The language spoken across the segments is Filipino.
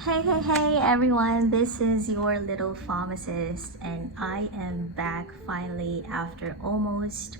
Hey everyone, this is your little pharmacist and I am back finally after almost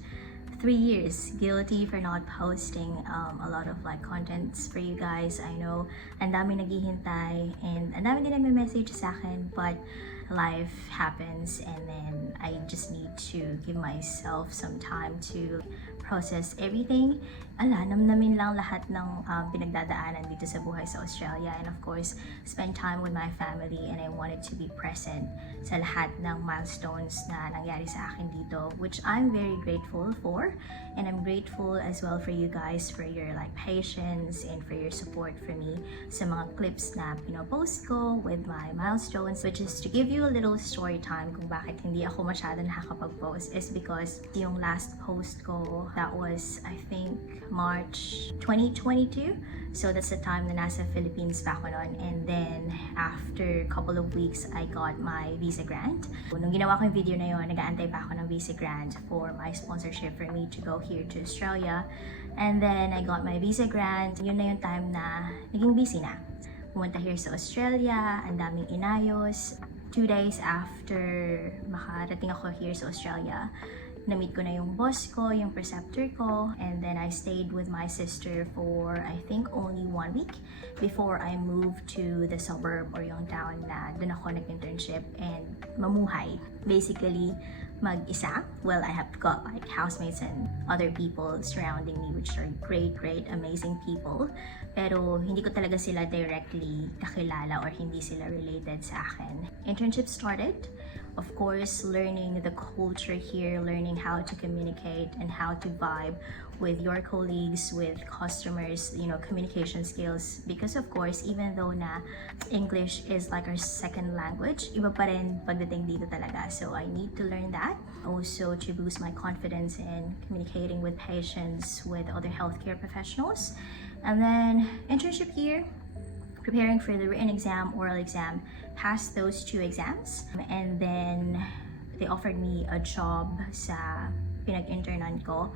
3 years. Guilty for not posting a lot of contents for you guys. I know ang dami naghihintay and ang dami din nagme-message sa akin, but life happens and then I just need to give myself some time to process everything. Namnamin lang lahat ng pinagdadaanan dito sa buhay sa Australia, and of course, spend time with my family, and I wanted to be present sa lahat ng milestones na nangyari sa akin dito, which I'm very grateful for, and I'm grateful as well for you guys for your patience and for your support for me sa mga clips na pinopost ko with my milestones, which is to give you a little story time kung bakit hindi ako masyado nakakapag-post is because yung last post ko, that was I think March 2022. So that's the time na nasa Philippines pa ako noon. And then after a couple of weeks, I got my visa grant. Nung ginawa ko yung video na yun, nag-aantay pa ako ng visa grant for my sponsorship for me to go here to Australia. And then I got my visa grant. Yun na yung time na naging busy na. Pumunta here sa Australia, ang daming inayos. 2 days after makarating ako here sa Australia, na-meet ko na yung boss ko, yung preceptor ko, and then I stayed with my sister for I think only 1 week before I moved to the suburb or yung town na doon ako nag-internship and mamuhay. Basically, mag-isa. Well, I have got housemates and other people surrounding me, which are great, amazing people. Pero hindi ko talaga sila directly kakilala or hindi sila related sa akin. Internship started. Of course, learning the culture here, learning how to communicate and how to vibe with your colleagues, with customers, communication skills. Because of course, even though na English is like our second language, iba pa rin pagdating dito talaga. So I need to learn that. Also to boost my confidence in communicating with patients, with other healthcare professionals. And then internship here, preparing for the written exam, oral exam, passed those 2 exams. And then they offered me a job sa pinag-internan ko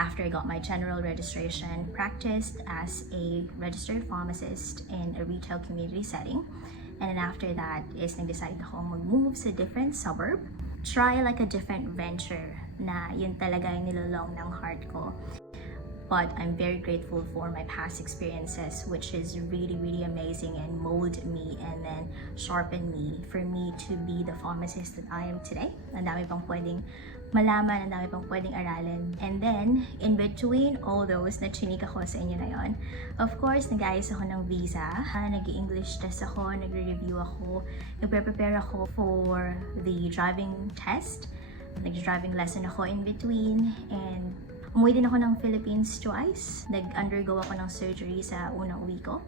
after I got my general registration, practiced as a registered pharmacist in a retail community setting. And then after that is nag-decide ako mag-move sa different suburb, try a different venture na yun talaga yung nilolong ng heart ko. But I'm very grateful for my past experiences, which is really amazing and molded me and then sharpened me for me to be the pharmacist that I am today. Ang dami pang pwedeng malaman, ang dami pang pwedeng aralin. And then, in between all those na chinika ko sa inyo na yon, of course, nag-ayos ako ng visa, nag-English test ako, nagre-review ako, nagre-prepare ako for the driving test, nag-driving lesson ako in between, and umuwi din ako ng Philippines twice. Nag-undergo ako ng surgery sa unang uwi ko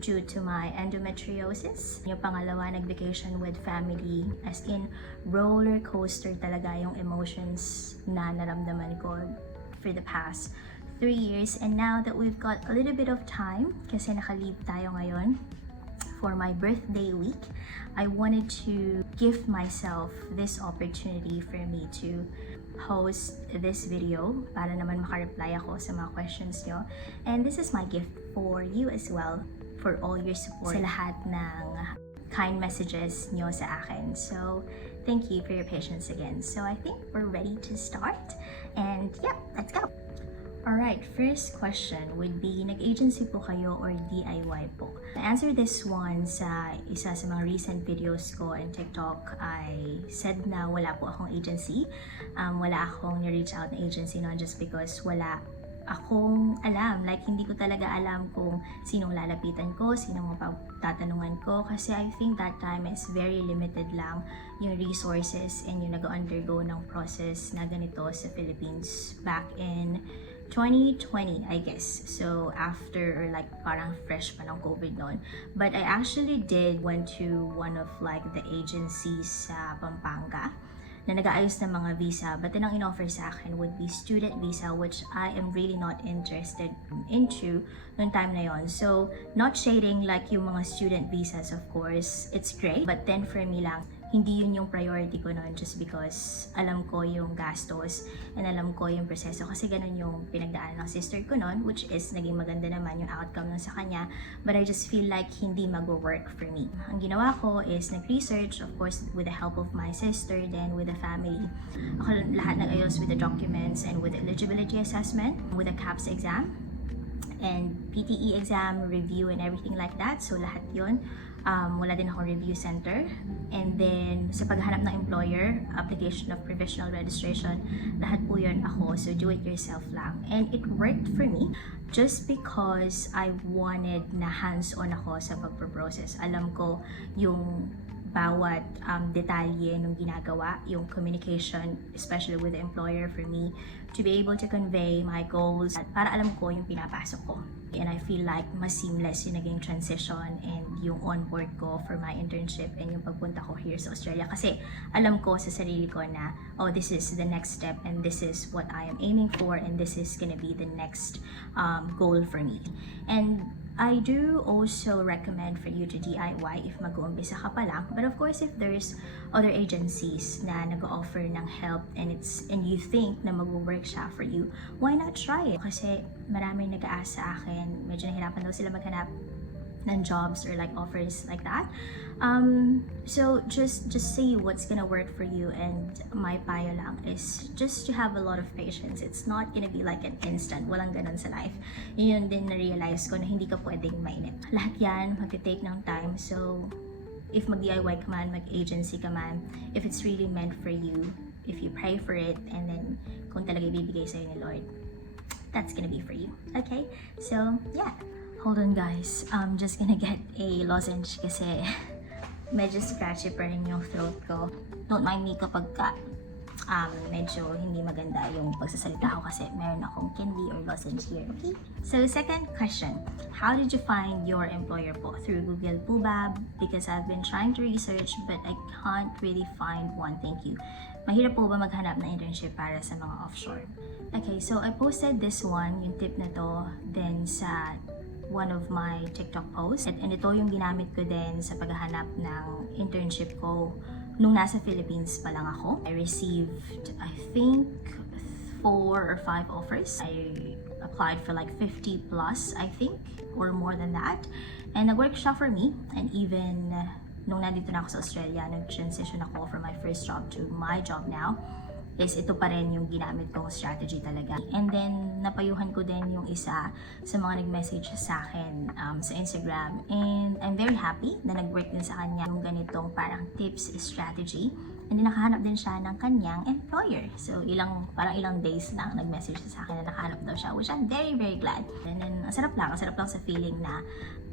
due to my endometriosis. Yung pangalawa, nag-vacation with family. As in, roller coaster talaga yung emotions na naramdaman ko for the past 3 years. And now that we've got a little bit of time, kasi naka-leave tayo ngayon, for my birthday week, I wanted to give myself this opportunity for me to post this video para naman makareply ako sa mga questions nyo. And this is my gift for you as well, for all your support sa lahat ng kind messages nyo sa akin. So, thank you for your patience again. So, I think we're ready to start. And yeah, let's go! Alright, first question would be, nag-agency po kayo or DIY po? To answer this one sa isa sa mga recent videos ko in TikTok, I said na wala po akong agency. Wala akong ni-reach out na agency, not just because wala akong alam. Hindi ko talaga alam kung sinong lalapitan ko, sinong mapagtatanungan ko. Kasi I think that time is very limited lang yung resources and yung nag-undergo ng process na ganito sa Philippines back in 2020, I guess. So after or parang fresh pa ng COVID noon. But I actually went to one of the agencies sa Pampanga na nag-aayos ng mga visa, but then ang in-offer sa akin would be student visa, which I am really not interested into noong time na yon. So not shading yung mga student visas, of course, it's great, but then for me lang, hindi yun yung priority ko noon, just because alam ko yung gastos and alam ko yung proseso, kasi ganun yung pinagdaanan ng sister ko noon, which is naging maganda naman yung outcome nun sa kanya, but I just feel like hindi mag-work for me. Ang ginawa ko is nag-research, of course with the help of my sister, then with the family. Ako lahat nag-ayos with the documents and with the eligibility assessment, with the CAPS exam and PTE exam, review and everything like that. So lahat yun. Wala din akong review center. And then, sa paghanap ng employer, application of provisional registration, lahat po yun ako. So, do it yourself lang. And it worked for me just because I wanted na hands-on ako sa pagpo-process. Alam ko yung bawat detalye nung ginagawa, yung communication, especially with the employer, for me to be able to convey my goals, para alam ko yung pinapasok ko. And I feel like mas seamless yung naging transition and yung onboard ko for my internship and yung pagpunta ko here sa Australia. Kasi alam ko sa sarili ko na, oh, this is the next step and this is what I am aiming for and this is gonna be the next goal for me. And I do also recommend for you to DIY if mag-uumpisa ka pa lang. But of course, if there's other agencies na nag-offer ng help and you think na mag-work siya for you, why not try it? Kasi maraming nag-aasa sa akin, medyo nahirapan daw sila maghanap ng jobs or like offers like that. So just say what's gonna work for you, and my payo lang is just to have a lot of patience. It's not gonna be like an instant, walang ganun sa life. Yun din na-realize ko na hindi ka pwedeng mainit. Lahat yan mag-take ng time. So if mag-DIY ka man, mag-agency ka man, if it's really meant for you, if you pray for it, and then kung talaga ibibigay sa'yo ni Lord, that's gonna be for you. Okay? So yeah. Hold on guys, I'm just gonna get a lozenge kasi medyo scratchy pa rin yung throat ko. Don't mind me kapag medyo hindi maganda yung pagsasalita ko kasi meron akong candy or lozenge here, okay? So second question, how did you find your employer po? Through Google po ba? Because I've been trying to research but I can't really find one, thank you. Mahirap po ba maghanap ng internship para sa mga offshore? Okay, so I posted this one, yung tip na to, then sa one of my TikTok posts. And ito yung ginamit ko din sa paghahanap ng internship ko nung nasa Philippines pa lang ako. I received, I think, 4 or 5 offers. I applied for like 50 plus, I think, or more than that. And nag-work siya for me. And even nung nandito na ako sa Australia, nag-transition ako from my first job to my job now, is ito pa rin yung ginamit kong strategy talaga. And then, napayuhan ko din yung isa sa mga nag-message sa akin sa Instagram. And I'm very happy na nag-work din sa kanya yung ganitong parang tips, strategy. And then, nakahanap din siya ng kanyang employer. So, parang ilang days lang nag-message sa akin na nakahanap daw siya, which I'm very, very glad. And then, ang sarap lang sa feeling na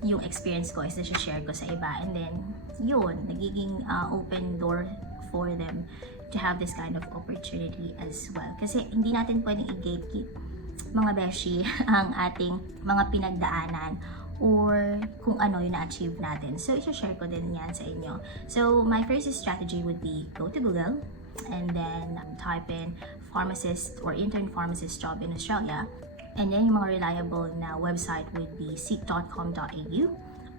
yung experience ko is na-share ko sa iba. And then, yun, nagiging open door for them to have this kind of opportunity as well. Kasi hindi natin pwedeng i-gatekeep, mga beshi, ang ating mga pinagdaanan or kung ano yung na-achieve natin. So, i-share ko din yan sa inyo. So, my first strategy would be go to Google and then type in pharmacist or intern pharmacist job in Australia. And then, yung mga reliable na website would be seek.com.au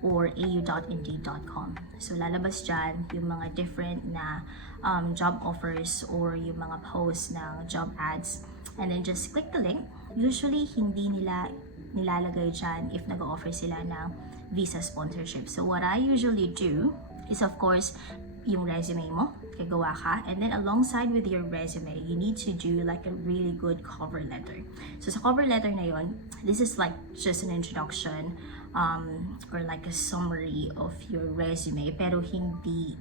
or au.indeed.com. So, lalabas dyan yung mga different na job offers or yung mga posts ng job ads. And then, just click the link. Usually, hindi nila nilalagay dyan if nag-offer sila ng visa sponsorship. So, what I usually do is, of course, yung resume mo, gagawa ka. And then, alongside with your resume, you need to do like a really good cover letter. So, sa cover letter na yon, this is like just an introduction or like a summary of your resume. Pero hindi,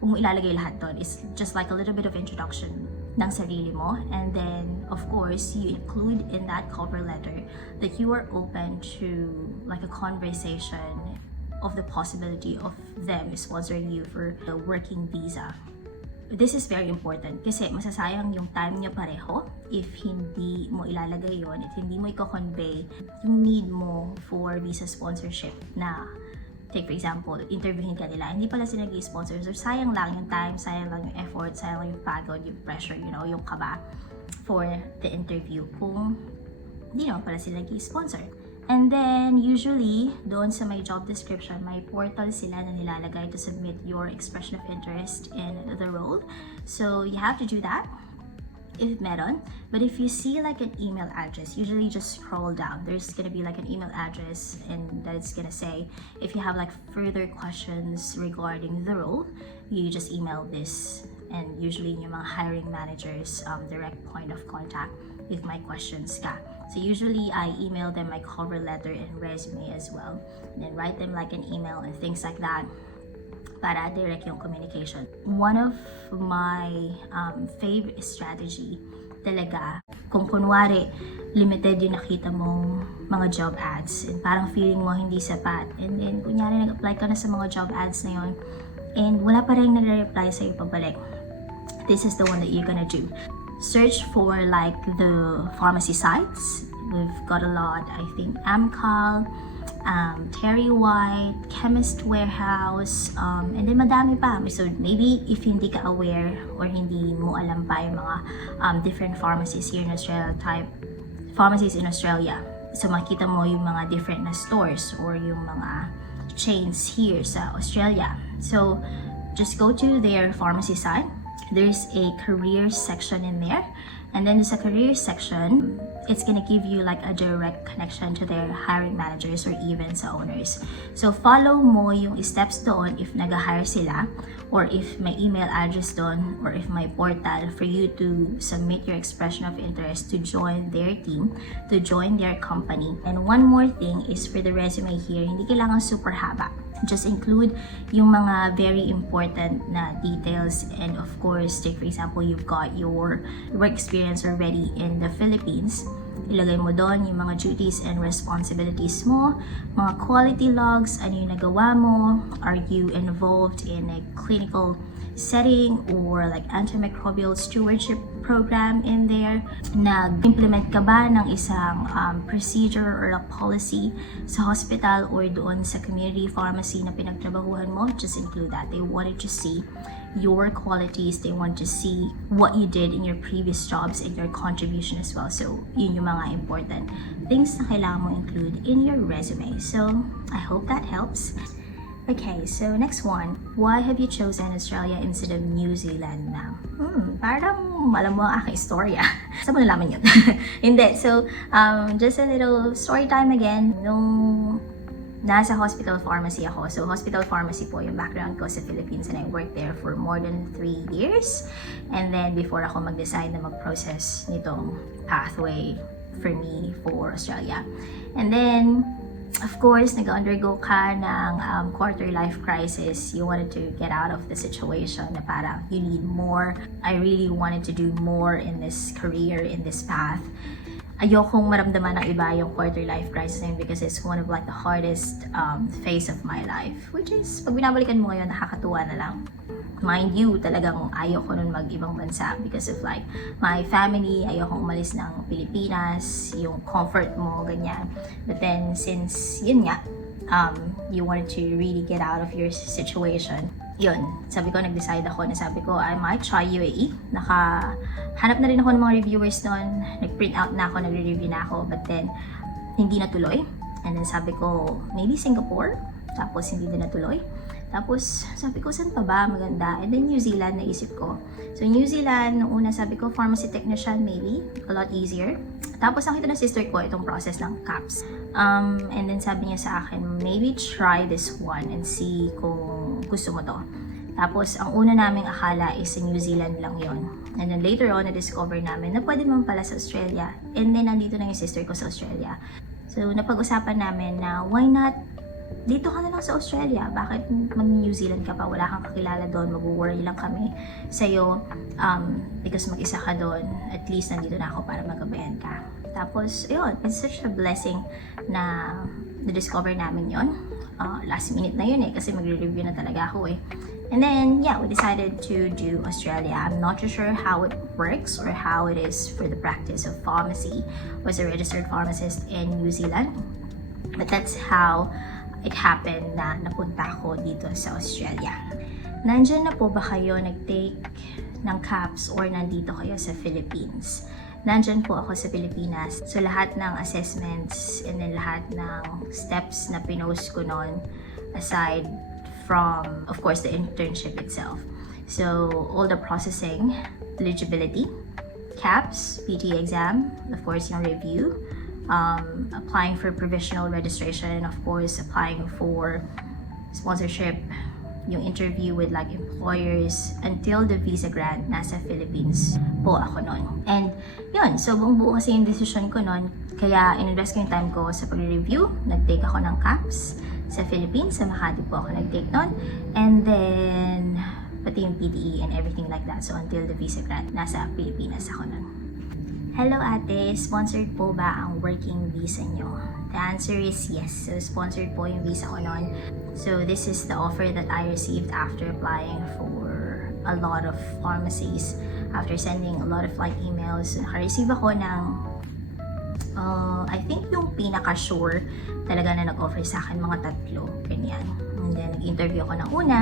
kung ilalagay lahat doon, it's just like a little bit of introduction ng sarili mo. And then, of course, you include in that cover letter that you are open to like a conversation of the possibility of them sponsoring you for the working visa. This is very important kasi masasayang yung time nyo pareho if hindi mo ilalagay yon, if hindi mo i-convey yung need mo for visa sponsorship na, take for example, interviewin ka nila, hindi pala sila nag-sponsor. So, sayang lang yung time, sayang lang yung effort, sayang lang yung pagod, yung pressure, you know, yung kaba for the interview kung hindi naman pala sila nag-sponsor. And then, usually, doon sa may job description, may portal sila na nilalagay to submit your expression of interest in the role. So, you have to do that if meron. But if you see like an email address, usually just scroll down. There's gonna be like an email address and that it's gonna say, if you have like further questions regarding the role, you just email this. And usually yung mga hiring managers, direct point of contact if may questions ka. So usually I email them my cover letter and resume as well. And then write them like an email and things like that para direct yung communication. One of my favorite strategy talaga, kung kunwari limited yung nakita mong mga job ads and parang feeling mo hindi sapat, and then kunyari nag-apply ka na sa mga job ads na yun and wala pa rin nagre-reply sa'yo pabalik, this is the one that you're gonna do. Search for like the pharmacy sites. We've got a lot, I think AMCAL, Terry White, Chemist Warehouse, and then madami pa. So maybe if hindi ka aware or hindi mo alam pa yung mga different pharmacies here in Australia, type pharmacies in Australia. So makita mo yung mga different na stores or yung mga chains here sa Australia. So just go to their pharmacy site. There's a career section in there. And then sa career section, it's gonna give you like a direct connection to their hiring managers or even sa owners. So follow mo yung steps doon if nag-hire sila, or if may email address doon, or if may portal for you to submit your expression of interest to join their team, to join their company. And one more thing is for the resume here, hindi kailangan super haba. Just include yung mga very important na details, and of course, take for example, you've got your work experience already in the Philippines. Ilagay mo doon yung mga duties and responsibilities mo, mga quality logs, ano yung nagawa mo, are you involved in a clinical setting or like antimicrobial stewardship program in there, nag-implement ka ba ng isang procedure or a policy sa hospital or doon sa community pharmacy na pinagtrabahuhan mo. Just include that. They wanted to see your qualities, they want to see what you did in your previous jobs and your contribution as well. So yun yung mga important things na kailangan mo include in your resume. So I hope that helps. Okay, so next one. Why have you chosen Australia instead of New Zealand now? Parang alam mo ang aking istorya. Saan mo nalaman yun? Hindi. So, just a little story time again. Nung nasa hospital pharmacy ako. So, hospital pharmacy po yung background ko sa Philippines, and I worked there for more than 3 years. And then, before ako mag-decide na mag-process nitong pathway for me for Australia. And then, of course, nag-undergo ka ng quarter life crisis. You wanted to get out of the situation na parang you need more. I really wanted to do more in this career, in this path. Ayokong maramdaman ng iba yung quarter life crisis na yun because it's one of like the hardest phase of my life. Which is, pag binabalikan mo ngayon, nakakatuwa na lang. Mind you, talagang ayoko nun mag-ibang bansa because of like my family, ayokong umalis ng Pilipinas, yung comfort mo, ganyan. But then, since yun nga, you wanted to really get out of your situation, yun, sabi ko, nag-decide ako na sabi ko, I might try UAE. Nakahanap na rin ako ng mga reviewers nun, nag-print out na ako, nagre-review na ako, but then, hindi natuloy. And then sabi ko, maybe Singapore, tapos hindi din natuloy. Tapos, sabi ko, saan pa ba maganda? And then, New Zealand, naisip ko. So, New Zealand, nung una, sabi ko, pharmacy technician, maybe. A lot easier. Tapos, nakita ng sister ko itong process ng CAPS. And then, sabi niya sa akin, maybe try this one and see kung gusto mo to. Tapos, ang una naming akala is sa New Zealand lang yon. And then, later on, na-discover namin na pwede naman pala sa Australia. And then, nandito na yung sister ko sa Australia. So, napag-usapan namin na, why not dito ka na lang sa Australia, bakit mag-New Zealand ka pa? Wala kang kakilala doon, mag-worry lang kami sa'yo because mag-isa ka doon, at least nandito na ako para magabayan ka. Tapos, yun, it's such a blessing na na-discover namin yun. Last minute na yun kasi magre-review na talaga ako eh. And then, yeah, we decided to do Australia. I'm not too sure how it works or how it is for the practice of pharmacy. I was a registered pharmacist in New Zealand, but that's how it happened na napunta ako dito sa Australia. Nandyan na po ba kayo nag-take ng CAPS or nandito kayo sa Philippines. Nandyan po ako sa Pilipinas. So lahat ng assessments and then lahat ng steps na pinost ko noon, aside from, of course, the internship itself. So all the processing, eligibility, CAPS, PT exam, of course, yung review, applying for provisional registration, of course, applying for sponsorship, yung interview with like employers, until the visa grant, nasa Philippines po ako noon. And yun, so buong buo kasi yung decision ko noon, kaya in-invest ko yung time ko sa pag-review. Nag-take ako ng CAPS sa Philippines, sa Makati po ako nag-take noon. And then, pati yung PTE and everything like that. So until the visa grant, nasa Pilipinas ako noon. Hello ate, sponsored po ba ang working visa nyo? The answer is yes. So sponsored po yung visa ko noon. So this is the offer that I received after applying for a lot of pharmacies. After sending a lot of like emails, naka-receive ako ng I think yung pinaka-sure talaga na nag-offer sa akin, mga 3, ganyan. And then nag-interview ako ng una,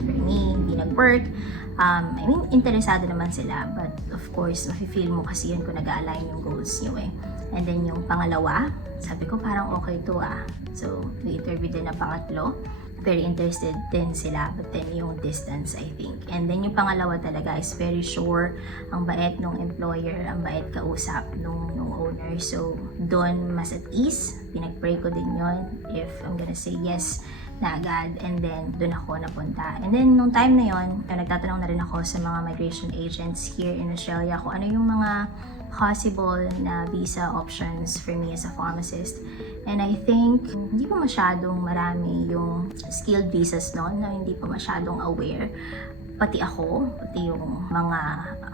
for me, hindi nag-work. I mean, interesado naman sila, but of course, mafe-feel mo kasi yun kung nag-align yung goals nyo eh. And then yung pangalawa, sabi ko parang okay to ah. So, we-interview din na pangatlo. Very interested din sila, but then yung distance, I think. And then yung pangalawa talaga is very sure, ang bait nung employer, ang bait kausap nung owner. So, doon mas at ease, pinag-pray ko din yon if I'm gonna say yes na agad, and then doon ako napunta. And then nung time na yon, nagtatanong na rin ako sa mga migration agents here in Australia kung ano yung mga possible na visa options for me as a pharmacist. And I think hindi pa masyadong marami yung skilled visas noon, na hindi pa masyadong aware. Pati ako, pati yung mga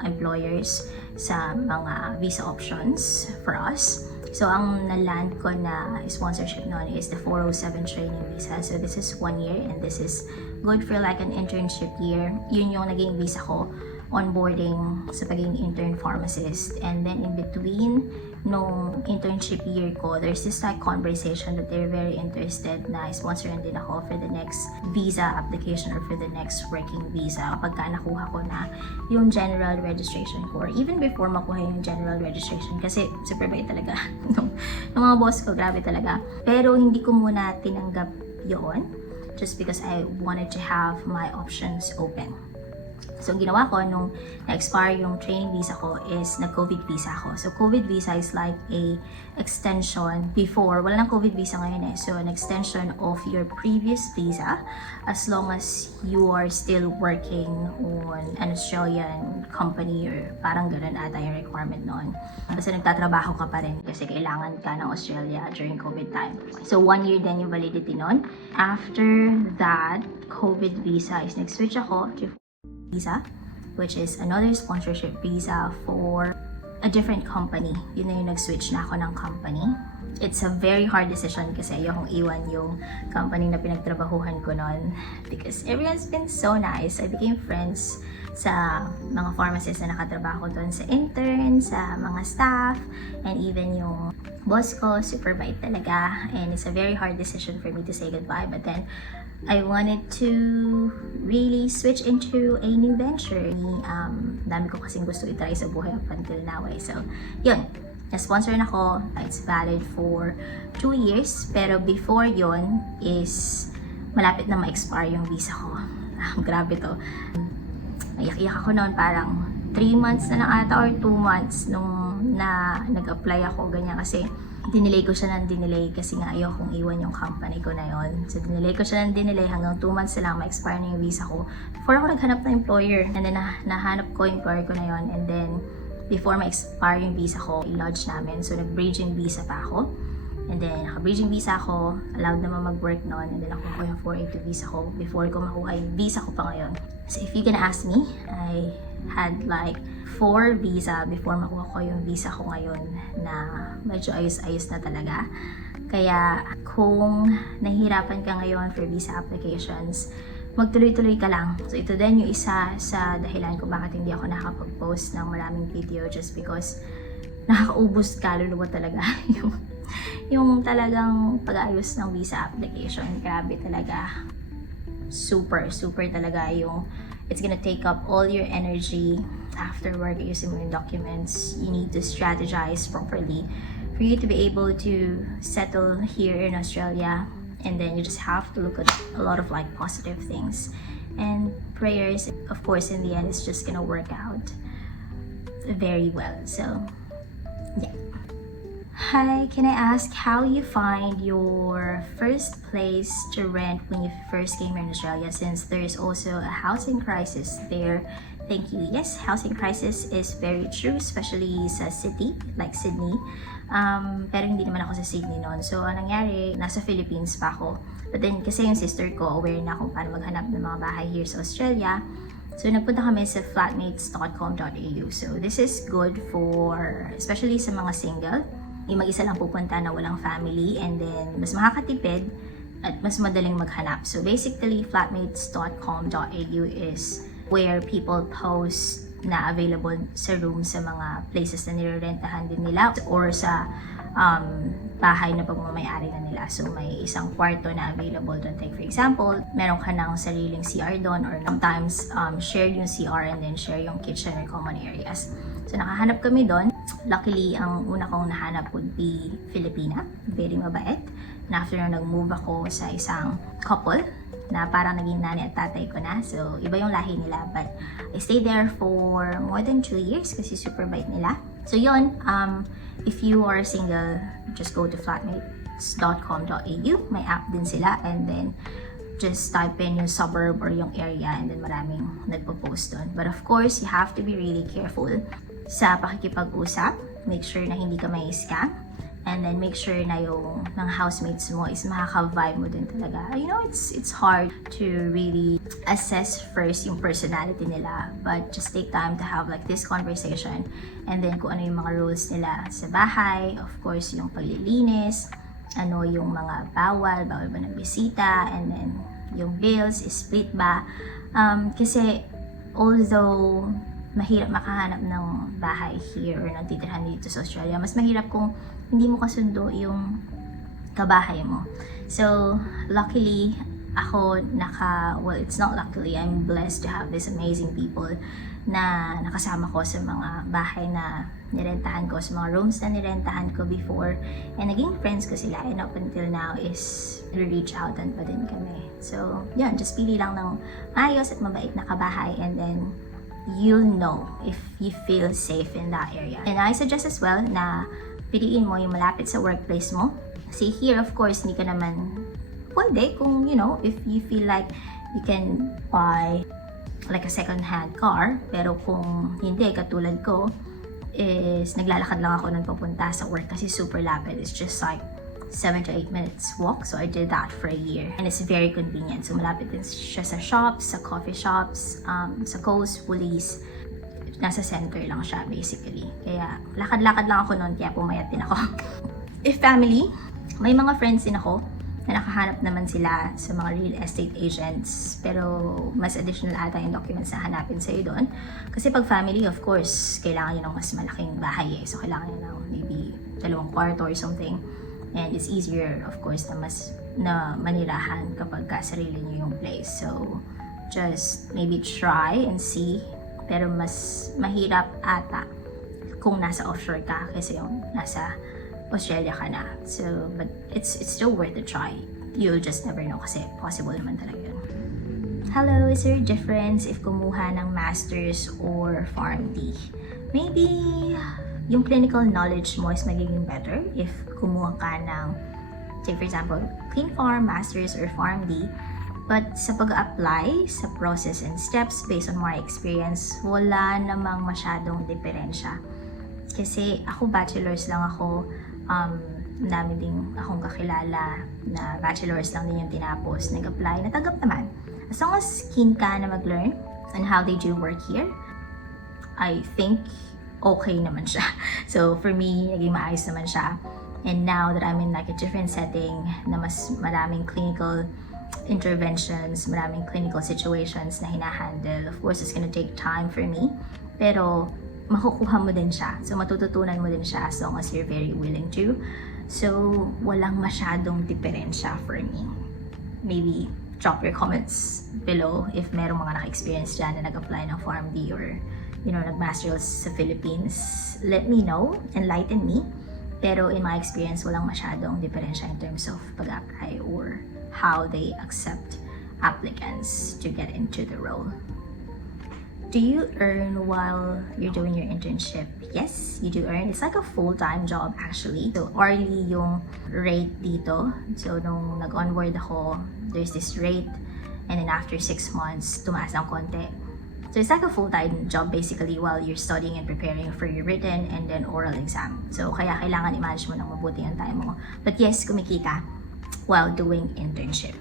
employers sa mga visa options for us. So, ang naland ko na sponsorship noon is the 407 training visa. So, this is 1 year and this is good for like an internship year. Yun yung naging visa ko, onboarding sa pagiging intern pharmacist. And then in between nung internship year ko, there's this like conversation that they're very interested na sponsorin din ako for the next visa application or for the next working visa pagka nakuha ko na yung general registration ko, or even before makuha yung general registration, kasi super bait talaga ng mga boss ko, grabe talaga. Pero hindi ko muna tinanggap yun just because I wanted to have my options open. So, ginawa ko nung na-expire yung training visa ko is nag-COVID visa ako. So, COVID visa is like a extension before. Wala nang COVID visa ngayon eh. So, an extension of your previous visa as long as you are still working on an Australian company, or parang ganun ata yung requirement noon. Basta nagtatrabaho ka pa rin kasi kailangan ka ng Australia during COVID time. So, 1 year din yung validity noon. After that, COVID visa is nag-switch ako to visa, which is another sponsorship visa for a different company. Yun na yung nag-switch na ako ng company. It's a very hard decision kasi ayokong iwan yung company na pinagtrabahuhan ko noon because everyone's been so nice. I became friends sa mga pharmacists na nakatrabaho doon, sa intern, sa mga staff, and even yung boss ko, super bait talaga. And it's a very hard decision for me to say goodbye, but then I wanted to really switch into a new venture. Dami ko kasing gusto itry sa buhay up until now eh. So, yun. Na-sponsor na ako. It's valid for 2 years. Pero before yun is malapit na ma-expire yung visa ko. Grabe to. Naiyak-iyak ako noon. Parang 3 months na lang ata or 2 months nung nag-apply ako. Ganyan kasi dinelay ko siya ng dinelay kasi nga ayokong iwan yung company ko na yon. So, dinelay ko siya ng dinelay hanggang 2 months na lang ma-expire na yung visa ko. Before ako naghanap ng employer. And then, nahanap ko yung employer ko na yon. And then, before ma-expire yung visa ko, i-lodge namin. So, nag-bridging visa pa ako. And then, naka-bridging visa ako. Allowed naman mag-work noon. And then, nakuha yung 482 visa ko before ko makuha yung visa ko pa ngayon. So, if you gonna ask me, I had like 4 visa before makuha ko yung visa ko ngayon na medyo ayos-ayos na talaga. Kaya kung nahihirapan ka ngayon for visa applications, magtuloy-tuloy ka lang. So ito din yung isa sa dahilan kung bakit hindi ako nakakapag-post ng maraming video, just because nakakaubos kaluluwa talaga yung talagang pag-ayos ng visa application. Grabe talaga. Super talaga yung it's gonna take up all your energy. After work, using your documents, you need to strategize properly for you to be able to settle here in Australia. And then you just have to look at a lot of like positive things, and prayers, of course, in the end, it's just gonna work out very well. So yeah. Hi, can I ask how you find your first place to rent when you first came here in Australia, since there's also a housing crisis there? Thank you. Yes, housing crisis is very true, especially sa city like Sydney. Pero hindi naman ako sa Sydney noon. So, ang nangyari, nasa Philippines pa ako. But then, kasi yung sister ko, aware na kung paano maghanap ng mga bahay here sa Australia. So, nagpunta kami sa flatmates.com.au. So, this is good for, especially sa mga single. Yung mag-isa lang pupunta na walang family, and then mas makakatipid at mas madaling maghanap. So, basically, flatmates.com.au is where people post na available sa room sa mga places na nirerentahan din nila or sa bahay na pagmamayari na nila. So, may isang kwarto na available doon. Like, for example, meron ka ng sariling CR doon, or sometimes share yung CR and then share yung kitchen or common areas. So, nakahanap kami doon. Luckily, ang una kong nahanap would be Filipina. Very mabait. And after na nag-move ako sa isang couple na parang naging nanay at tatay ko na. So, iba yung lahi nila. But I stayed there for more than 2 years kasi super bait nila. So, yun. If you are single, just go to flatmates.com.au. May app din sila. And then, just type in yung suburb or yung area, and then maraming nagpo-post doon. But of course, you have to be really careful sa pakikipag-usap. Make sure na hindi ka may scam. And then make sure na yung ng housemates mo is makaka-vibe mo din talaga. You know, it's hard to really assess first yung personality nila, but just take time to have like this conversation, and then kung ano yung mga rules nila sa bahay, of course yung paglilinis, ano yung mga bawal ba ng bisita, and then yung bills is split ba. Kasi although mahirap makahanap ng bahay here or nagtitirhan dito sa Australia, mas mahirap kung hindi mo kasundo yung kabahay mo. So, luckily, ako well, it's not luckily, I'm blessed to have these amazing people na nakasama ko sa mga bahay na nirentahan ko, sa mga rooms na nirentahan ko before. And naging friends ko sila, and up until now is reach outan pa din kami. So, yun, just pili lang ng ayos at mabait na kabahay, and then you'll know if you feel safe in that area. And I suggest as well na piliin mo yung malapit sa workplace mo. Kasi here, of course, hindi ka naman pwede kung, you know, if you feel like you can buy like a second-hand car. Pero kung hindi, katulad ko, is naglalakad lang ako nun papunta sa work kasi super lapid. It's just like 7 to 8 minutes walk. So I did that for a year. And it's very convenient. So malapit din siya sa shops, sa coffee shops, sa coast, police. Nasa center lang siya basically. Kaya lakad-lakad lang ako noon, kaya pumayat din ako. If family, may mga friends din ako na nakahanap naman sila sa mga real estate agents. Pero mas additional ata yung documents na hanapin sa'yo doon. Kasi pag family, of course, kailangan yun ng mas malaking bahay eh. So kailangan yun ng maybe 2 kwarto or something. And it's easier, of course, na manirahan kapag sarili niyo yung place. So, just maybe try and see. Pero mas mahirap ata kung nasa offshore ka kasi yung nasa Australia ka na. So, but it's still worth a try. You'll just never know kasi possible naman talaga yun. Hello, is there a difference if kumuha ng Masters or PharmD? Maybe yung clinical knowledge mo is magiging better if kumuha ka ng, say for example, Clean Pharm, Masters, or PharmD. But sa pag-apply, sa process and steps based on my experience, wala namang masyadong diferensya. Kasi ako, bachelor's lang ako, dami din akong kakilala na bachelor's lang din yung tinapos, nag-apply, natanggap naman. As long as keen ka na mag-learn on how they do work here, I think okay naman siya. So for me, naging maayos naman siya. And now that I'm in like a different setting, na mas maraming clinical interventions, maraming clinical situations na hinahandle, of course, it's gonna take time for me. Pero makukuha mo din siya. So matututunan mo din siya as long as you're very willing to. So walang masyadong diferensya for me. Maybe drop your comments below if merong mga naka-experience dyan na nag-apply ng PharmD or nag-masterals sa Philippines. Let me know, enlighten me. Pero in my experience, walang masyadong diferensya in terms of pag-apply or how they accept applicants to get into the role. Do you earn while you're doing your internship? Yes, you do earn. It's like a full-time job actually. So hourly yung rate dito. So nung nag-onboard ako, there's this rate, and then after 6 months, tumaas ng konti. So it's like a full-time job basically while you're studying and preparing for your written and then oral exam. So kaya kailangan i-manage mo ng mabuti ang time mo. But yes, kumikita while doing internship.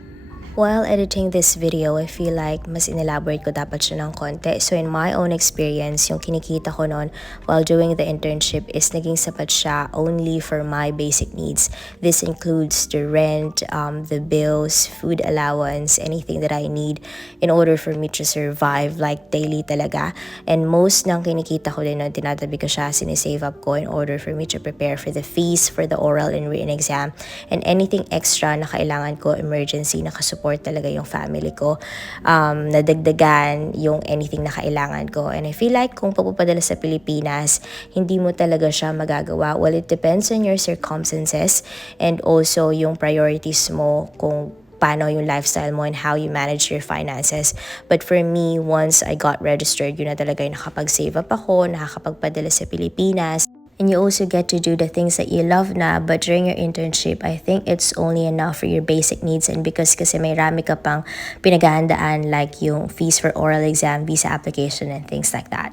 While editing this video, I feel like mas inelaborate ko dapat siya ng konti. So in my own experience, yung kinikita ko noon while doing the internship is naging sapat siya only for my basic needs. This includes the rent, the bills, food allowance, anything that I need in order for me to survive like daily talaga. And most ng kinikita ko din noon, tinatabi ko siya, sinisave up ko in order for me to prepare for the fees, for the oral and written exam, and anything extra na kailangan ko, emergency, nakasupport talaga yung family ko, nadagdagan yung anything na kailangan ko. And I feel like kung papupadala sa Pilipinas, hindi mo talaga siya magagawa. Well, it depends on your circumstances and also yung priorities mo, kung paano yung lifestyle mo and how you manage your finances. But for me, once I got registered, yun na talaga yung nakapag-save up ako, nakakapagpadala sa Pilipinas. And you also get to do the things that you love na, but during your internship, I think it's only enough for your basic needs. And because kasi may rami ka pang pinaghahandaan like yung fees for oral exam, visa application, and things like that.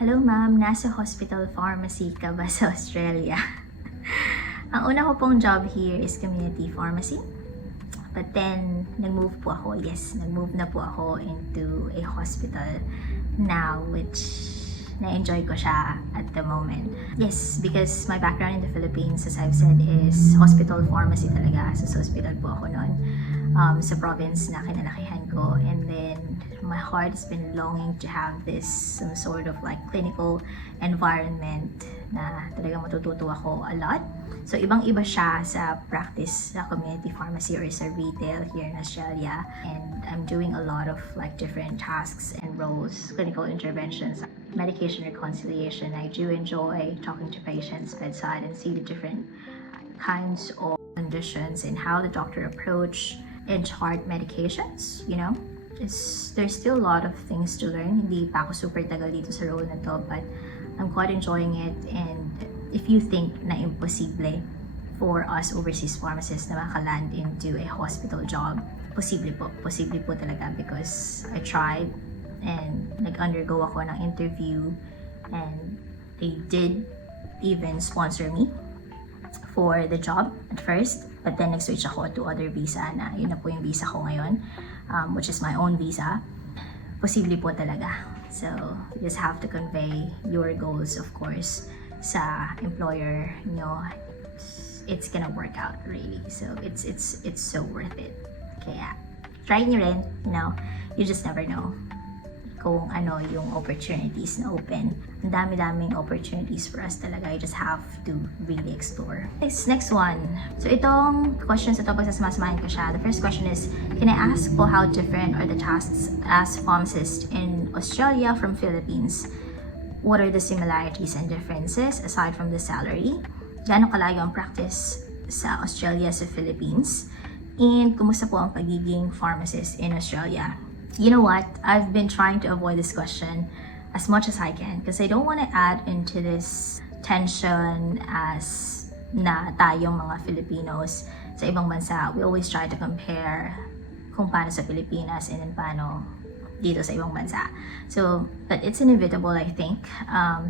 Hello ma'am, nasa hospital pharmacy ka ba sa Australia? Ang una ko pong job here is community pharmacy. But then, nag-move po ako. Yes, nag-move na po ako into a hospital now, which na-enjoy ko siya at the moment. Yes, because my background in the Philippines, as I've said, is hospital pharmacy talaga. So, sa hospital po ako noon, sa province na kinalakihan ko. And then, my heart has been longing to have this some sort of like clinical environment na talagang matututo ako a lot. So, ibang-iba siya sa practice sa community pharmacy or sa retail here in Australia. And I'm doing a lot of like different tasks and roles, clinical interventions, medication reconciliation. I do enjoy talking to patients bedside and see the different kinds of conditions and how the doctor approach and chart medications, there's still a lot of things to learn. Hindi pa ako super tagal dito sa role na to, but I'm quite enjoying it. And if you think na imposible for us overseas pharmacists na makaland into a hospital job, posible po talaga, because I tried and nag-undergo ako ng interview and they did even sponsor me for the job at first, but then nag-switch ako to other visa na yun na po yung visa ko ngayon, which is my own visa. Posible po talaga. So, you just have to convey your goals, of course, sa employer nyo. It's gonna work out really. So, it's so worth it. Kaya, try nyo rin, you just never know kung ano yung opportunities na open. Ang dami-daming opportunities for us talaga. You just have to really explore. Next one. So itong questions ito, pagsasama-samahin ko siya. The first question is, can I ask po how different are the tasks as pharmacist in Australia from Philippines? What are the similarities and differences aside from the salary? Gaano kalayo ang practice sa Australia sa Philippines? And kumusta po ang pagiging pharmacist in Australia? You know what? I've been trying to avoid this question as much as I can because I don't want to add into this tension as na tayong mga Filipinos sa ibang bansa. We always try to compare kung paano sa Pilipinas and then paano dito sa ibang bansa. So, but it's inevitable, I think,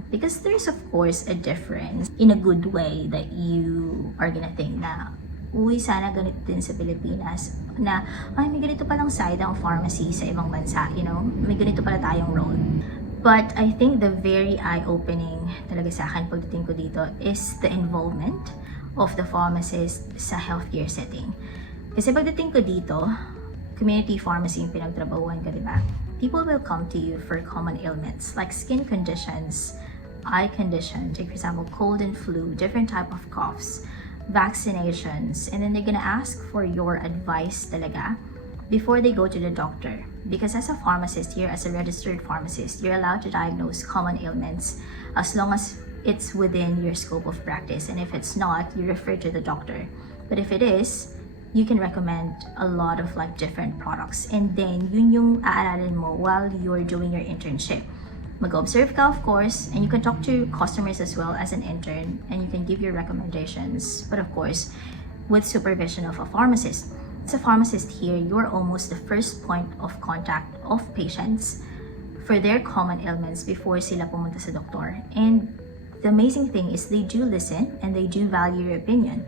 because there's of course a difference in a good way that you are gonna think na uy, sana ganito din sa Pilipinas, na ay may ganito palang side ang pharmacy sa ibang bansa, may ganito pala tayong role. But I think the very eye-opening talaga sa akin pagdating ko dito is the involvement of the pharmacist sa healthcare setting. Kasi pagdating ko dito, community pharmacy yung pinagtrabahuan ko, diba? People will come to you for common ailments like skin conditions, eye condition, take for example cold and flu, different type of coughs, vaccinations, and then they're gonna ask for your advice talaga before they go to the doctor. Because as a pharmacist here, as a registered pharmacist, you're allowed to diagnose common ailments as long as it's within your scope of practice. And if it's not, you refer to the doctor. But if it is, you can recommend a lot of like different products. And then yun yung aaralin mo while you're doing your internship. Mag-observe ka, of course, and you can talk to customers as well as an intern, and you can give your recommendations, but of course, with supervision of a pharmacist. As a pharmacist here, you're almost the first point of contact of patients for their common ailments before sila pumunta sa doktor. And the amazing thing is they do listen and they do value your opinion.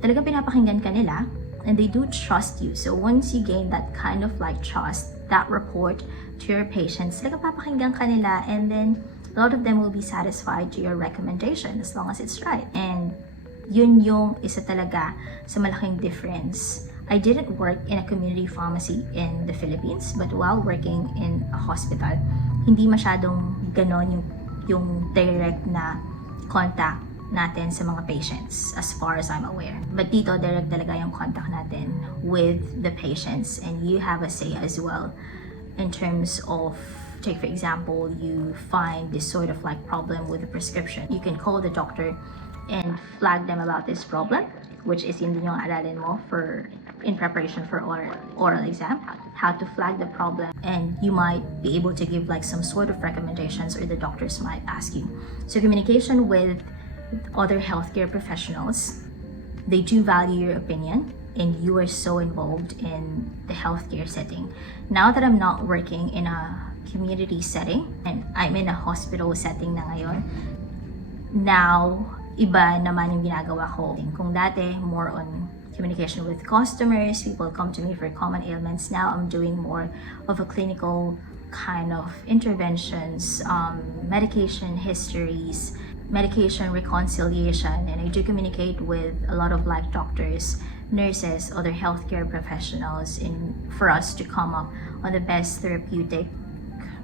Talagang pinapakinggan ka nila, and they do trust you. So once you gain that kind of like trust, that report to your patients, like papakinggan ka nila, and then a lot of them will be satisfied to your recommendation as long as it's right. And yun yung isa talaga sa malaking difference. I didn't work in a community pharmacy in the Philippines, but while working in a hospital, hindi masyadong ganon yung direct na contact natin sa mga patients as far as I'm aware. But dito, direct talaga yung contact natin with the patients, and you have a say as well in terms of, take for example, you find this sort of like problem with the prescription. You can call the doctor and flag them about this problem, which is yun din yung aralin mo for in preparation for oral exam, how to flag the problem, and you might be able to give like some sort of recommendations, or the doctors might ask you. So communication with other healthcare professionals, they do value your opinion, and you are so involved in the healthcare setting. Now that I'm not working in a community setting and I'm in a hospital setting na ngayon, now iba naman yung ginagawa ko. Kung dati more on communication with customers, people come to me for common ailments. Now I'm doing more of a clinical kind of interventions, medication histories, medication reconciliation, and I do communicate with a lot of like doctors, nurses, other healthcare professionals for us to come up on the best therapeutic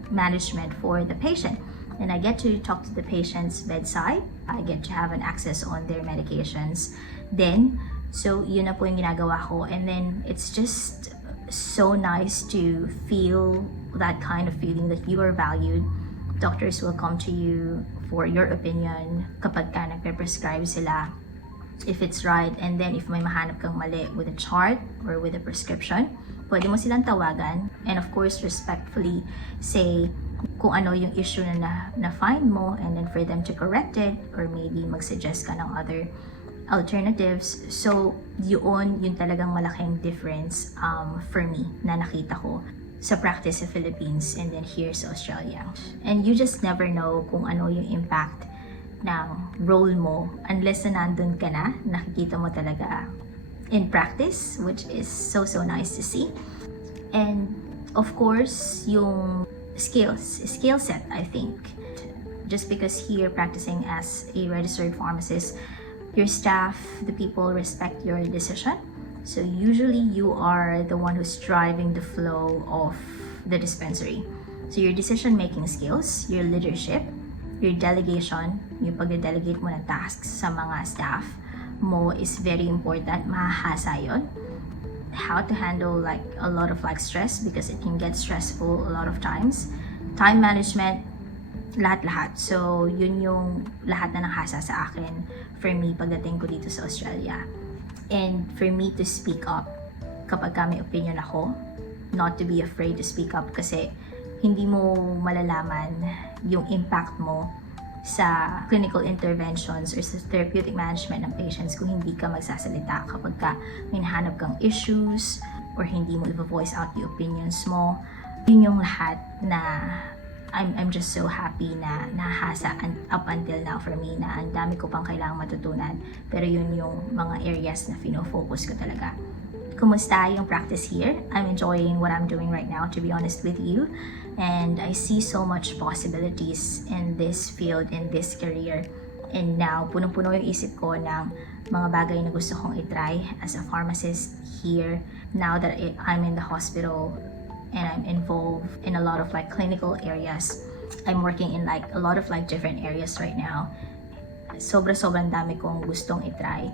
management for the patient. And I get to talk to the patient's bedside. I get to have an access on their medications. Then, so yun na po yung ginagawa ko. And then it's just so nice to feel that kind of feeling that you are valued. Doctors will come to you for your opinion kapag ka nagpe-prescribe sila, if it's right. And then if may mahanap kang mali with a chart or with a prescription, pwede mo silang tawagan, and of course respectfully say kung ano yung issue na find mo, and then for them to correct it, or maybe mag-suggest ka ng other alternatives. So yun talagang malaking difference for me na nakita ko sa practice sa Philippines and then here sa Australia. And you just never know kung ano yung impact ng role mo unless na nandun ka na, nakikita mo talaga in practice, which is so nice to see. And of course, yung skill set, I think. Just because here practicing as a registered pharmacist, your staff, the people respect your decision. So usually you are the one who's driving the flow of the dispensary. So your decision-making skills, your leadership, your delegation, yung pag-delegate mo ng tasks sa mga staff mo is very important. Mahahasa yun. How to handle like a lot of like stress, because it can get stressful a lot of times. Time management, lahat-lahat. So yun yung lahat na nanghasa sa akin for me pagdating ko dito sa Australia. And for me to speak up kapag may opinion ako, not to be afraid to speak up, kasi hindi mo malalaman yung impact mo sa clinical interventions or sa therapeutic management ng patients kung hindi ka magsasalita, kapag may nahanap kang issues or hindi mo i-voice out yung opinions mo. Yun yung lahat na I'm just so happy na nahasa up until now for me, na ang dami ko pang kailangang matutunan, pero yun yung mga areas na fino-focus ko talaga. Kumusta yung practice here? I'm enjoying what I'm doing right now, to be honest with you, and I see so much possibilities in this field, in this career. And now, punong-puno yung isip ko ng mga bagay na gusto kong itry as a pharmacist here, now that I'm in the hospital and I'm involved in a lot of like clinical areas. I'm working in like a lot of like different areas right now. Sobrang dami kong gustong itry.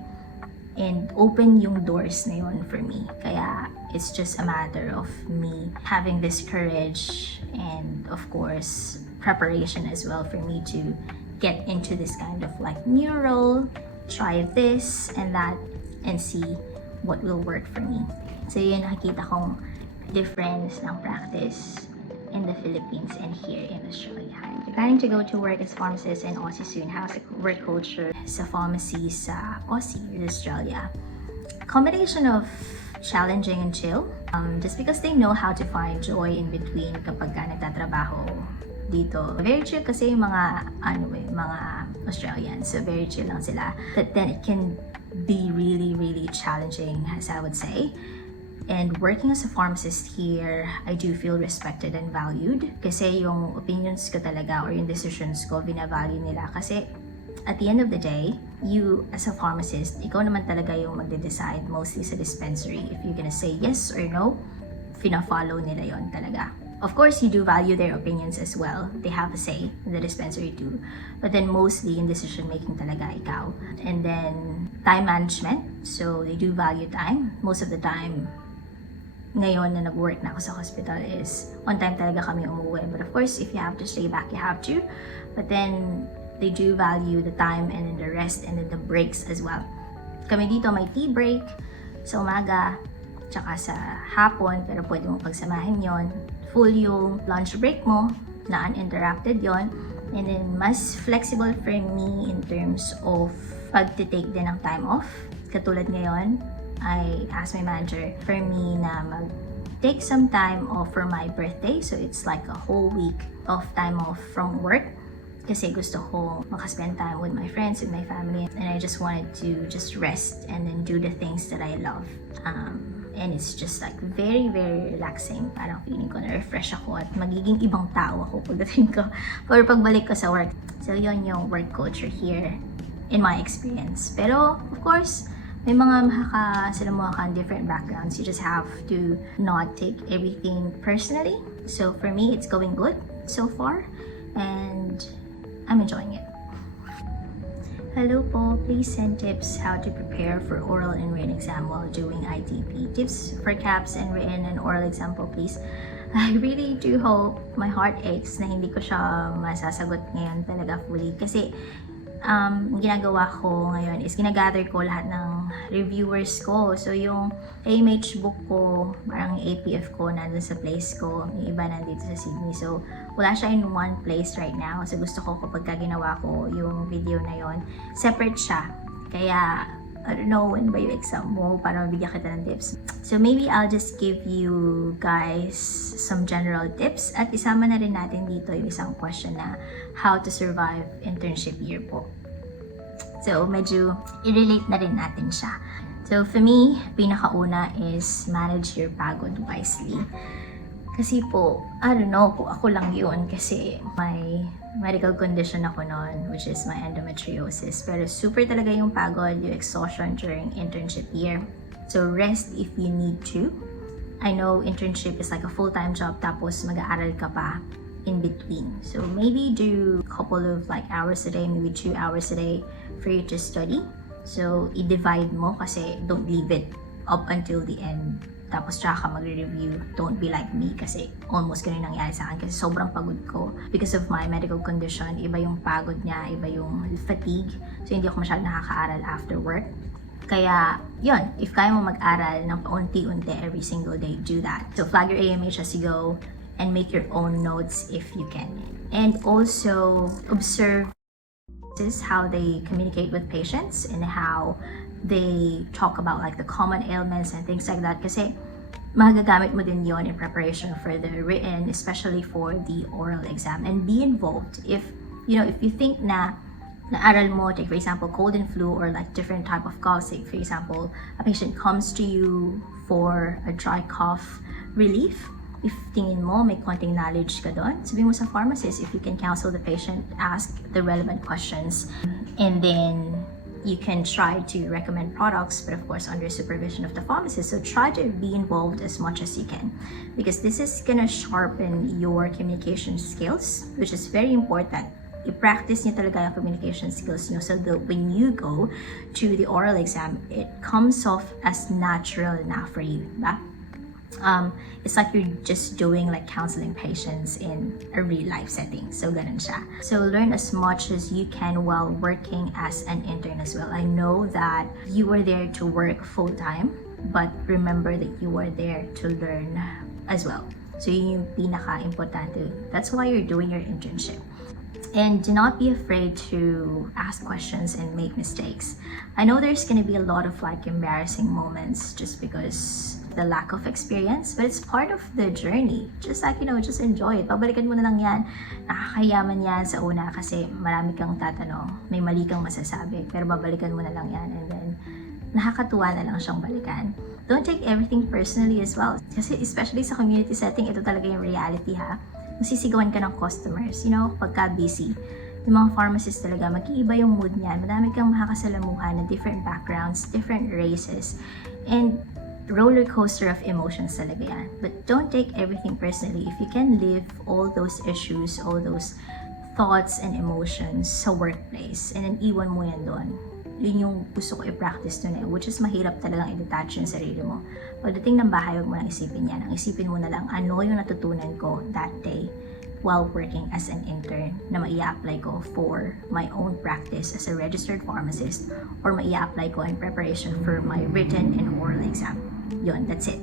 and open yung doors na yun for me. Kaya it's just a matter of me having this courage and of course preparation as well for me to get into this kind of like new role, try this and that, and see what will work for me. So yun, nakikita kong difference ng practice in the Philippines and here in Australia. Planning to go to work as pharmacist in Aussie soon. How's the work culture sa pharmacy sa Aussie in Australia? Combination of challenging and chill. Just because they know how to find joy in between kapag ka nagtatrabaho dito. Very chill kasi yung mga mga Australians. So very chill lang sila. But then it can be really challenging, as I would say. And working as a pharmacist here, I do feel respected and valued. Kasi yung opinions ko talaga or yung decisions ko, binavalue nila. Kasi at the end of the day, you as a pharmacist, ikaw naman talaga yung magde-decide mostly sa dispensary. If you're gonna say yes or no, fina-follow nila yon talaga. Of course, you do value their opinions as well. They have a say in the dispensary too. But then mostly in decision making talaga ikaw. And then time management. So they do value time. Most of the time, ngayon na nag-work na ako sa hospital is on time talaga kami umuwi. But of course, if you have to stay back, you have to. But then they do value the time and then the rest and then the breaks as well. Kami dito may tea break sa umaga, tsaka sa hapon, pero pwede mo pagsamahin yon. Full yung lunch break mo, na uninterrupted yon. And then mas flexible for me in terms of pag-take din ng time off. Katulad ngayon, I asked my manager for me na mag-take some time off for my birthday. So it's like a whole week of time off from work. Kasi gusto ko makaspend time with my friends, with my family. And I just wanted to just rest and then do the things that I love. And it's just like very relaxing. Parang feeling ko na-refresh ako at magiging ibang tao ako pagdating ko or pagbalik ko sa work. So yun yung work culture here in my experience. Pero of course, may mga makakasalamuha different backgrounds. You just have to not take everything personally. So for me, it's going good so far. And I'm enjoying it. Hello po, please send tips how to prepare for oral and written exam while doing ITP. Tips for CAPS and written and oral exam po, please. I really do hope, my heart aches na hindi ko siya masasagot ngayon talaga fully. Kasi ginagawa ko ngayon is ginagather ko lahat ng reviewers ko. So yung AMH book ko, parang APF ko nandun sa place ko, yung iba nandito sa Sydney. So wala siya in one place right now. So gusto ko kapag ginawa ko yung video na yon, separate siya. Kaya I don't know when ba yung exam mo para mabigyan kita ng tips. So maybe I'll just give you guys some general tips at isama na rin natin dito yung isang question na how to survive internship year po. So medyo i-relate na rin natin siya. So for me, pinakauna is manage your pagod wisely. Kasi po, I don't know kung ako lang yun kasi may medical condition ako noon, which is my endometriosis. Pero super talaga yung pagod, yung exhaustion during internship year. So rest if you need to. I know internship is like a full-time job tapos mag-aaral ka pa in between. So maybe do a couple of like hours a day, maybe 2 hours a day for you to study. So i-divide mo kasi don't leave it up until the end. Tapos tsaka ka magre-review. Don't be like me kasi almost ganun nangyari sa akin kasi sobrang pagod ko. Because of my medical condition, iba yung pagod niya, iba yung fatigue. So hindi ako masyadong nakaka-aral after work. Kaya yun, if kaya mo mag-aral ng paunti-unti every single day, do that. So flag your AMH as you go and make your own notes if you can. And also observe how they communicate with patients and how they talk about like the common ailments and things like that kasi magagamit mo din yon in preparation for the written, especially for the oral exam. And be involved if you think na naaral mo, take for example cold and flu or like different type of coughs. Like for example, a patient comes to you for a dry cough relief. If tingin mo may konting knowledge ka doon, sabihin mo sa pharmacist if you can counsel the patient, ask the relevant questions, and then you can try to recommend products, but of course under supervision of the pharmacist. So try to be involved as much as you can because this is gonna sharpen your communication skills, which is very important i-practice niyo talaga yung communication skills niyo so that when you go to the oral exam, it comes off as natural na for you, diba? It's like you're just doing like counseling patients in a real life setting. So ganun siya. So learn as much as you can while working as an intern as well. I know that you were there to work full time, but remember that you were there to learn as well. So yun yung pinaka-importante. That's why you're doing your internship. And do not be afraid to ask questions and make mistakes. I know there's gonna be a lot of like embarrassing moments just because the lack of experience, but it's part of the journey. Just like, just enjoy it. Babalikan mo na lang yan. Nakakayaman yan sa una kasi marami kang tatanong, may mali kang masasabi, pero babalikan mo na lang yan and then nakakatuwa na lang siyang balikan. Don't take everything personally as well. Kasi especially sa community setting, ito talaga yung reality ha. Masisigawan ka ng customers, pagka busy. Yung mga pharmacists talaga, mag-iiba yung mood niyan. Madami kang makakasalamuhan na different backgrounds, different races, and roller coaster of emotions talaga yan. But don't take everything personally. If you can live all those issues, all those thoughts and emotions sa workplace, and then iwan mo yan doon. Yun yung gusto ko i-practice doon which is mahirap talagang i-detach yung sarili mo. Pagdating ng bahay, huwag mo lang isipin yan. Ang isipin mo na lang, ano yung natutunan ko that day while working as an intern na mai-apply ko for my own practice as a registered pharmacist or mai-apply ko in preparation for my written and oral exam. Yun, that's it.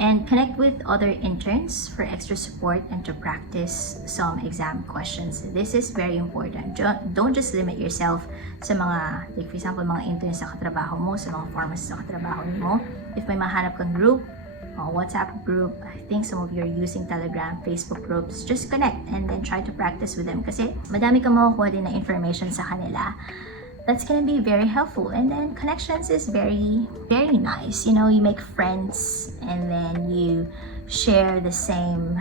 And connect with other interns for extra support and to practice some exam questions. This is very important. Don't just limit yourself sa mga, like for example, mga interns sa katrabaho mo, sa mga pharmacists sa katrabaho mo. If may mahanap kang group, WhatsApp group, I think some of you are using Telegram, Facebook groups, just connect and then try to practice with them kasi madami kang makukuha din na information sa kanila. That's gonna be very helpful. And then connections is very, very nice. You make friends and then you share the same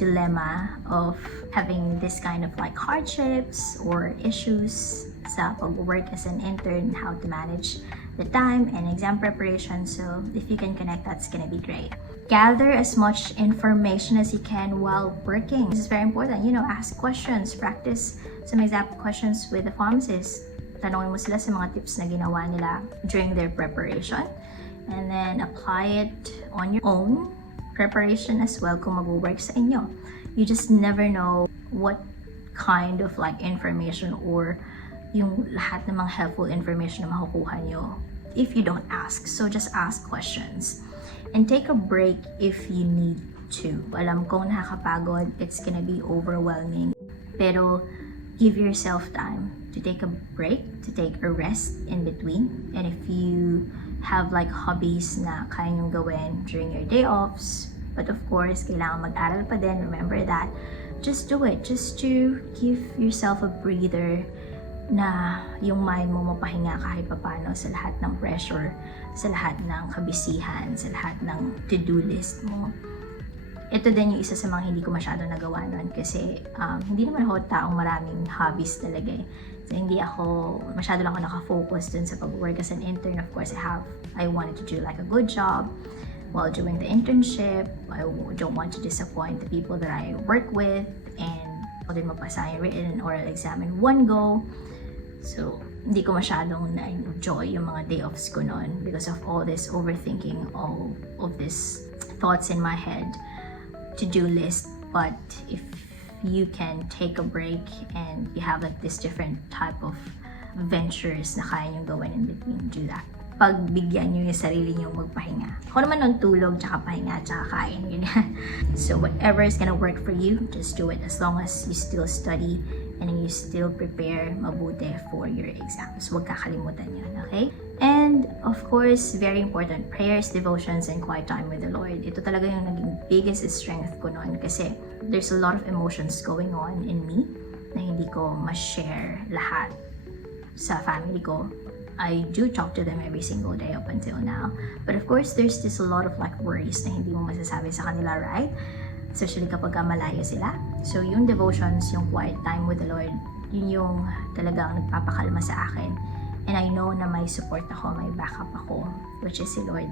dilemma of having this kind of like hardships or issues sa pag-work as an intern, how to manage the time and exam preparation. So if you can connect, that's gonna be great. Gather as much information as you can while working. This is very important. Ask questions, practice some exam questions with the pharmacist. Tanongin mo sila sa mga tips na ginawa nila during their preparation. And then apply it on your own preparation as well kung mag-work sa inyo. You just never know what kind of like information or yung lahat ng mga helpful information na makukuha nyo if you don't ask. So just ask questions. And take a break if you need to. Alam kong nakakapagod, it's gonna be overwhelming. Pero give yourself time to take a break, to take a rest in between. And if you have like hobbies na kaya nyong gawin during your day offs, but of course, kailangan mag-aral pa din, remember that, just do it. Just to give yourself a breather na yung mind mo mapahinga kahit papano sa lahat ng pressure, sa lahat ng kabisihan, sa lahat ng to-do list mo. Ito din yung isa sa mga hindi ko masyado nagawa nun kasi hindi naman ako taong maraming hobbies talaga eh. So hindi ako, masyado lang ako nakafocus dun sa pag-work as an intern. Of course, I wanted to do like a good job while doing the internship. I don't want to disappoint the people that I work with and ako din mapasa yung written and oral exam in one go. So, hindi ko masyadong na-enjoy yung mga day offs ko noon because of all this overthinking, all of these thoughts in my head. To-do list. But if you can take a break and you have like this different type of ventures na kaya nyo gawin in between, do that. Pagbigyan nyo yung sarili nyo magpahinga. Ako naman nung tulog, tsaka pahinga, tsaka kain, ganyan. So whatever is gonna work for you, just do it as long as you still study and you still prepare mabuti for your exams. Huwag kakalimutan yun, okay? And of course, very important, prayers, devotions, and quiet time with the Lord. Ito talaga yung naging biggest strength ko noon kasi there's a lot of emotions going on in me na hindi ko ma-share lahat sa family ko. I do talk to them every single day up until now. But of course, there's just a lot of like worries na hindi mo masasabi sa kanila, right? Especially kapag malayo sila. So yung devotions, yung quiet time with the Lord, yun yung talagang nagpapakalma sa akin. And I know na may support ako, may backup ako, which is si Lord.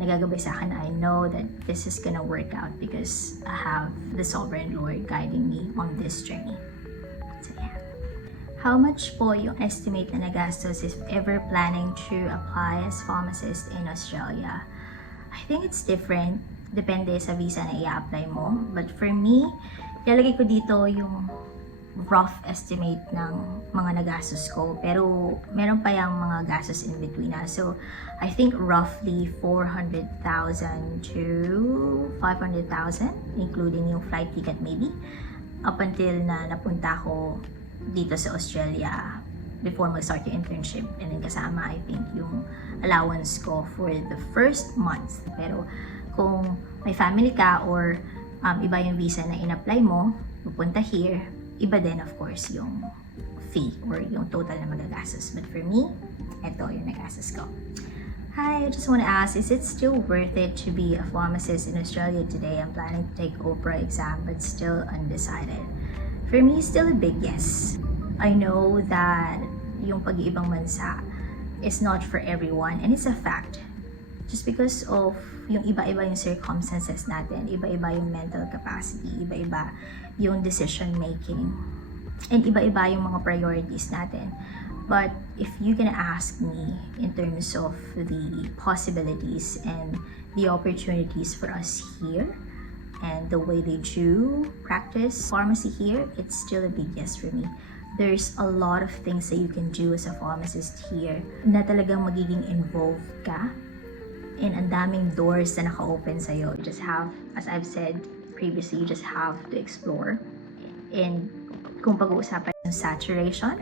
Nagagabay sa akin na I know that this is gonna work out because I have the Sovereign Lord guiding me on this journey. So yeah. How much po yung estimate na nagastos if ever planning to apply as pharmacist in Australia? I think it's different. Depende sa visa na i-apply mo. But for me, ilalagay ko dito yung rough estimate ng mga nagastos ko. Pero meron pa yung mga gastos in between na. So, I think roughly 400,000 to 500,000, including yung flight ticket maybe, up until na napunta ko dito sa Australia before mag-start yung internship, and then kasama I think yung allowance ko for the first month. Pero kung may family ka or iba yung visa na in-apply mo, pupunta here, iba din of course yung fee or yung total na magagastos. But for me, eto yung nagastos ko. Hi, I just want to ask, is it still worth it to be a pharmacist in Australia today? I'm planning to take OPRA exam but still undecided. For me, still a big yes. I know that yung pag-iibang bansa is not for everyone, and it's a fact. Just because of yung iba-iba yung circumstances natin, iba-iba yung mental capacity, iba-iba yung decision making, and iba-iba yung mga priorities natin. But if you're gonna ask me in terms of the possibilities and the opportunities for us here, and the way they do practice pharmacy here, it's still a big yes for me. There's a lot of things that you can do as a pharmacist here na talagang magiging involved ka, and ang daming doors na naka-open sa'yo. You just have, as I've said previously, you just have to explore. And kung pag-uusapan yung saturation,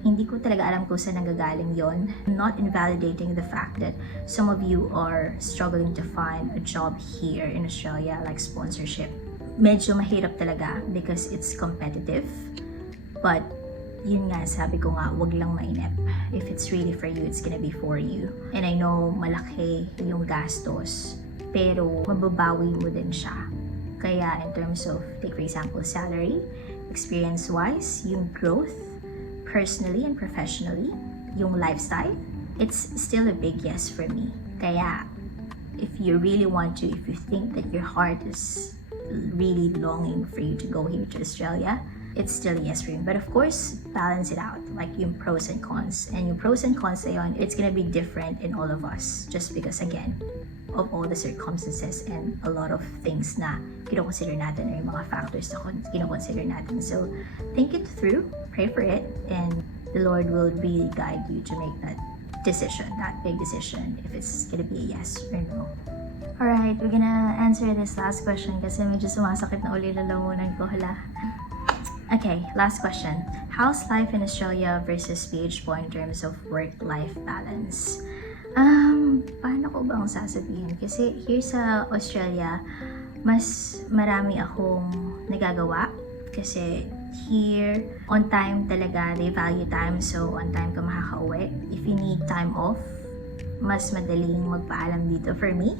hindi ko talaga alam kung saan nanggagaling yon. I'm not invalidating the fact that some of you are struggling to find a job here in Australia, like sponsorship. Medyo mahirap talaga because it's competitive. But yun nga, sabi ko nga, wag lang mainip. If it's really for you, it's gonna be for you. And I know malaki yung gastos, pero mababawi mo din siya. Kaya in terms of, take for example, salary, experience-wise, yung growth, personally and professionally, yung lifestyle, it's still a big yes for me. Kaya, if you really want to, if you think that your heart is really longing for you to go here to Australia, it's still a yes for you. But of course, balance it out, like yung pros and cons. And yung pros and cons na yun, it's gonna be different in all of us. Just because, again, of all the circumstances and a lot of things na kinoconsider natin or yung mga factors na kinoconsider natin. So, think it through, pray for it, and the Lord will really guide you to make that decision, that big decision, if it's gonna be a yes or no. Alright, we're gonna answer this last question kasi medyo sumasakit na uli lalamunan ko, hala. Okay, last question. How's life in Australia versus PH po in terms of work-life balance? Paano ko bang sasabihin? Kasi here sa Australia, mas marami akong nagagawa. Kasi here, on time talaga, they value time. So, on time ka makakauwi. If you need time off, mas madaling magpaalam dito for me.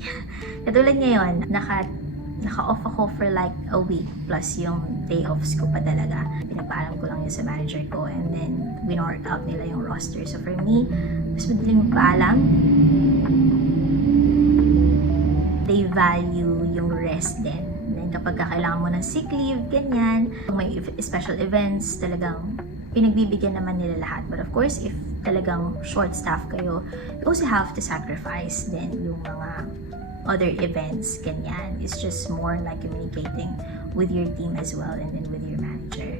Katulad ngayon, naka-off ako for like a week plus yung day offs ko pa talaga. Pinapaalam ko lang yun sa manager ko, and then winort out nila yung roster. So for me, mas madaling magpaalam. They value yung rest din. And then kapag kailangan mo ng sick leave, ganyan. Kung may special events, talagang pinagbibigyan naman nila lahat. But of course, if talagang short staff kayo, you also have to sacrifice din yung mga other events, ganyan. It's just more like communicating with your team as well, and then with your manager.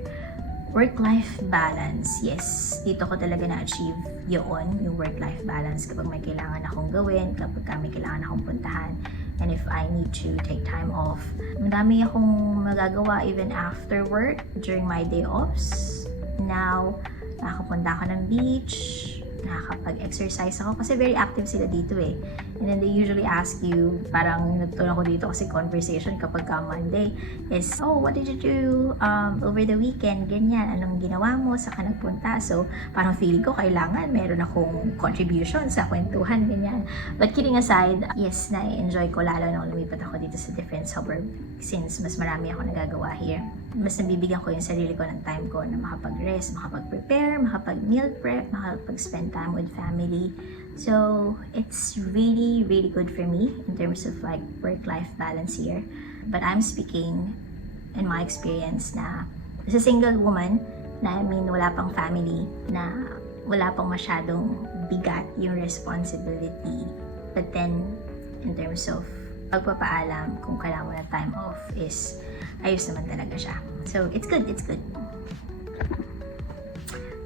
Work-life balance, yes. Dito ko talaga na-achieve yun, yung work-life balance kapag may kailangan akong gawin, kapag may kailangan akong puntahan, and if I need to take time off. Madami akong magagawa even after work, during my day offs. Now, nakakapunta ako ng beach, nakakapag-exercise ako kasi very active sila dito eh. And then they usually ask you, parang natutunan ko dito kasi conversation kapag Monday is, oh, what did you do over the weekend? Ganyan, anong ginawa mo? Saan ka nagpunta? So, parang feeling ko kailangan meron akong contribution sa kwentuhan, ganyan. But kidding aside, yes, na-enjoy ko lalo nung lumipat ako dito sa different suburb since mas marami ako nagagawa here. Mas nabibigyan ko yung sarili ko ng time ko na makapag-rest, makapag-prepare, makapag-meal prep, makapag-spend time with family. So, it's really, really good for me in terms of like work-life balance here. But I'm speaking in my experience na as a single woman, na wala pang family, na wala pang masyadong bigat yung responsibility. But then, in terms of pagpapaalam kung kailangan mo na time off is ayos naman talaga siya. So, it's good, it's good.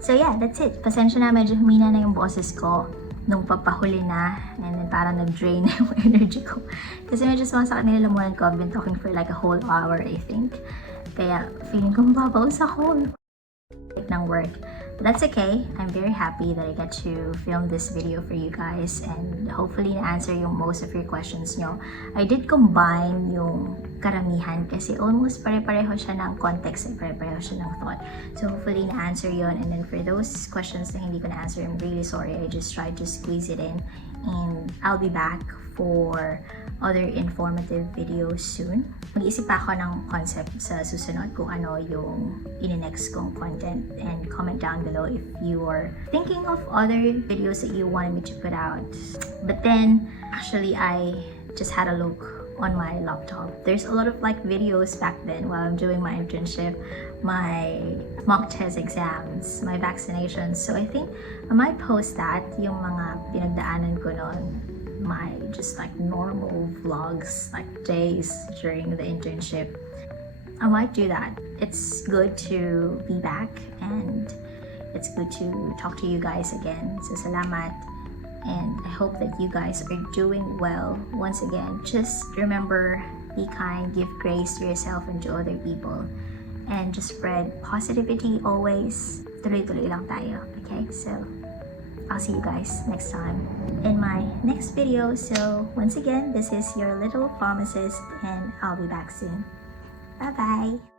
So yeah, that's it. Pasensya na, medyo humina na yung boses ko nung papahuli na, and then parang nag-drain na yung energy ko. Kasi medyo sumasakit nilalamunan ko. I've been talking for like a whole hour, I think. Kaya feeling ko mababawas ako ng work. But that's okay. I'm very happy that I get to film this video for you guys, and hopefully na-answer yung most of your questions nyo. I did combine yung karamihan kasi almost pare-pareho siya ng context and pare-pareho siya ng thought. So hopefully na-answer yon, and then for those questions na hindi ko na-answer, I'm really sorry. I just tried to squeeze it in, and I'll be back for other informative videos soon. Mag-iisip pa ako ng concept sa susunod kung ano yung in-next kong content, and comment down below if you are thinking of other videos that you wanted me to put out. But then, actually, I just had a look on my laptop. There's a lot of like videos back then while I'm doing my internship, my mock test exams, my vaccinations. So I think I might post that, yung mga pinagdaanan ko noon, my just like normal vlogs, like days during the internship. I might do that. It's good to be back, and it's good to talk to you guys again. So salamat, and I hope that you guys are doing well. Once again, just remember, be kind, give grace to yourself and to other people, and just spread positivity always. Tuloy-tuloy lang tayo, okay? So I'll see you guys next time in my next video. So once again, this is your little pharmacist, and I'll be back soon. Bye bye.